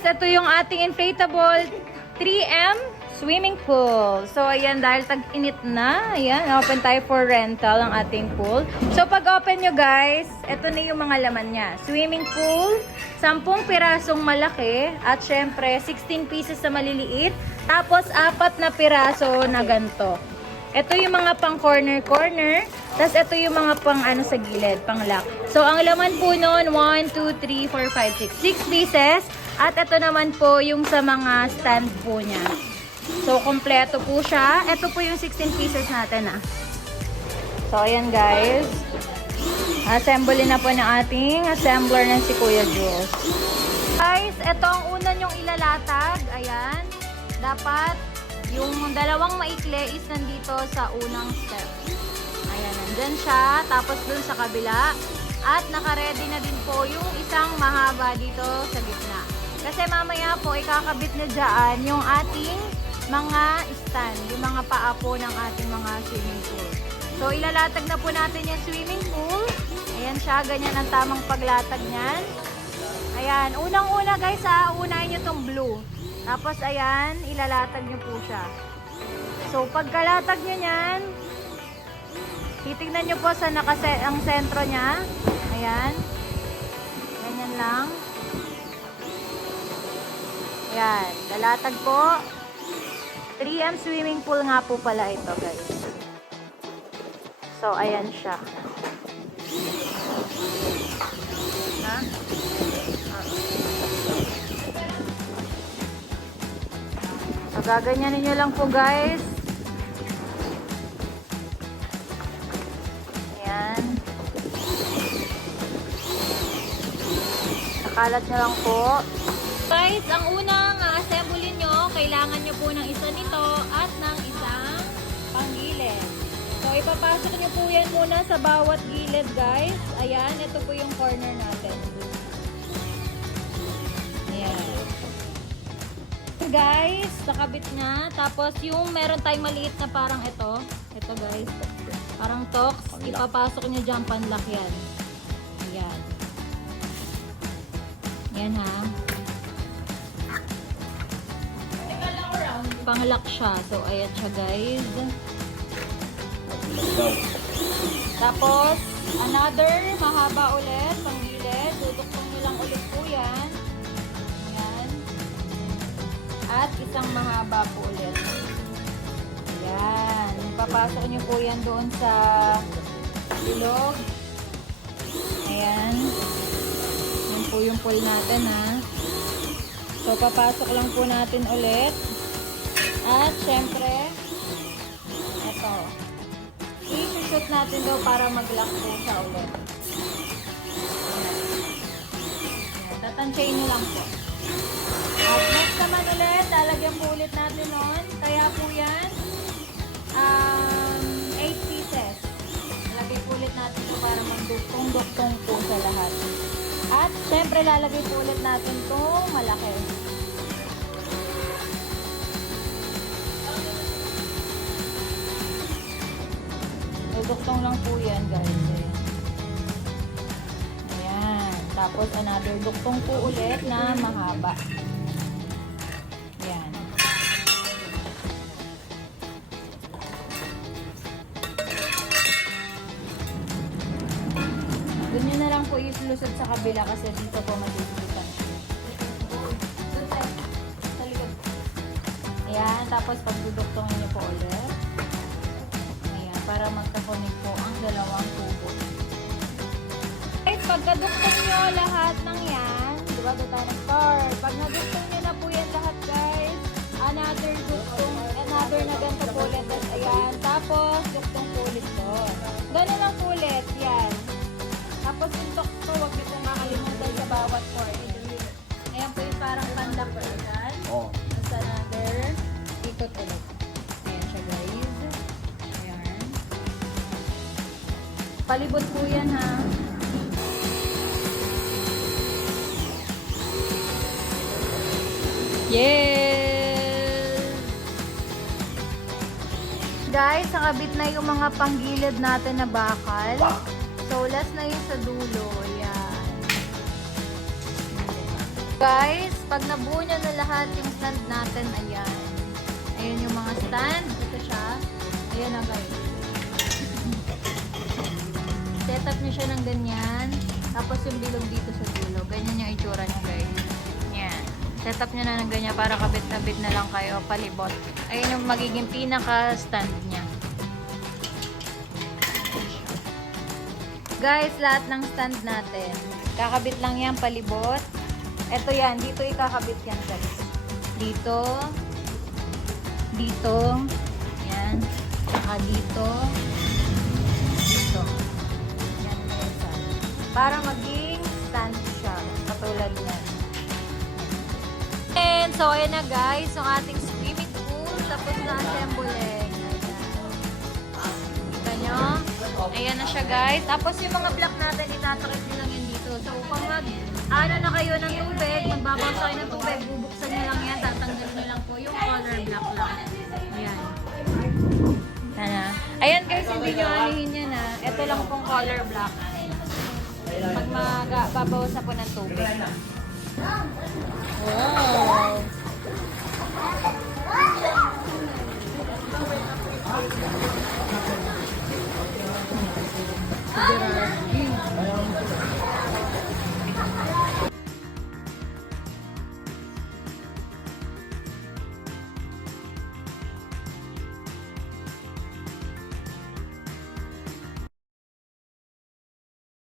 guys, ito yung ating inflatable 3M swimming pool. So, ayan, dahil tag-init na, ayan, open tayo for rental ang ating pool. So, pag open nyo guys, ito na yung mga laman niya. Swimming pool, 10 pirasong malaki, at syempre, 16 pieces na maliliit, tapos 4 na piraso na ganito. Ito yung mga pang corner-corner, tapos ito yung mga pang ano sa gilid, pang lock. So, ang laman po nun, 1, 2, 3, 4, 5, 6. 6 pieces. At ito naman po yung sa mga stand po niya. So, kompleto po siya. Ito po yung 16 pieces natin So, ayan guys. Assemble na po ng ating assembler ng si Kuya Jules. Guys, ito ang una nyong ilalatag. Ayan. Dapat yung dalawang maikli is nandito sa unang step. Ayan, nandyan siya. Tapos dun sa kabila. At naka-ready na din po yung isang mahaba dito sa gitna. Kasi mamaya po, ikakabit na dyan yung ating mga stand, yung mga paa po ng ating mga swimming pool. So, ilalatag na po natin yung swimming pool. Ayan siya, ganyan ang tamang paglatag niyan. Ayan, unang-una guys unahin nyo tong blue. Tapos, ayan, ilalatag nyo po siya. So, pagkalatag nyo niyan, titignan nyo po sa ang sentro niya. Ayan. Ganyan lang. Ayan, lalatag po. 3M swimming pool nga po pala ito, guys. So, ayan siya. Ha? So, gaganyanin nyo lang po, guys. Ayan. Nakalat nyo lang po. Guys, ang unang assemblein nyo, kailangan nyo po ng isa nito at ng isang panggilid. So, ipapasok nyo po yan muna sa bawat gilid, guys. Ayan, ito po yung corner natin. Ayan. Guys, nakabit na. Tapos, yung meron tayong maliit na parang ito. Ito, guys. Parang tox. Ipapasok nyo dyan, panlock yan. Ayan. Ayan, ha. Pang-lock siya. So, ayan siya, guys. Tapos, another mahaba ulit, panggilid. Duduktong nyo lang ulit po yan. Ayan. At isang mahaba po ulit. Ayan. Papasok nyo po yan doon sa ilog. Ayan. Yan po yung pull natin, ha. So, papasok lang po natin ulit. At, syempre, ito. I-shoot natin daw para mag-lock po siya ulit. Tatansyain nyo lang po. At next naman ulit, lalagyan po ulit natin nun. Kaya po yan, 8 pieces. Lalagay po ulit natin ito para magduktong-duktong po sa lahat. At, syempre, lalagay po ulit natin itong malaki. Duktong lang po yan, guys. Ayan. Tapos, another duktong po ulit na mahaba. Ayan. Doon nyo na lang po isulusot sa kabila kasi dito po matitipan. Sa likod. Ayan. Tapos, pagduduktongin nyo po ulit. Para magka-connect po ang dalawang tubo. Guys, pagkaduktong nyo lahat ng yan, diba ito tayo nag-start? Pag naduktong nyo na po yan lahat, guys, another duktong, another na ganito po ulit. Ayan, tapos duktong po ulit doon. Gano'n lang po ulit, yan. Tapos yung dukto, huwag nyo pong makalimutan sa bawat part. Ayan po yung parang pandak po yan. Tapos another, ikot ulit. Ayan siya, guys. Palibot po yan, ha. Yes! Guys, nakabit na yung mga panggilid natin na bakal. So, last na yung sa dulo. Yan. Guys, pag nabuo nyo na lahat yung stand natin, ayan. Ayan yung mga stand. Ito siya. Ayan na guys. Set up nyo siya ng ganyan. Tapos yung bilog dito sa dulo. Ganyan yung itsura niya guys. Yan. Set up nyo na ng ganyan para kabit-kabit na lang kayo palibot. Ayan yung magiging pinaka-stand niya. Guys, lahat ng stand natin. Kakabit lang yan palibot. Ito yan. Dito ikakabit yan guys. Dito. Dito. Yan. Saka dito. Dito. Yan guys. Para maging stand siya. Katulad yan. And so, ayan na guys. Yung ating swimming pool. Tapos na assemble. Kita nyo? Ayan na siya guys. Tapos yung mga block natin, itatakip nyo lang yan dito. So, upang ano na kayo ng tubig, magbabawas kayo ng tubig, bubuksan nyo lang yan, tatanggalin nyo lang po yung color block lang. Ayan. Sana. Ayan guys, hindi nyo anihin yan ha. Ito lang pong color block. Pag babawas na po ng tubig. Wow! Siguro.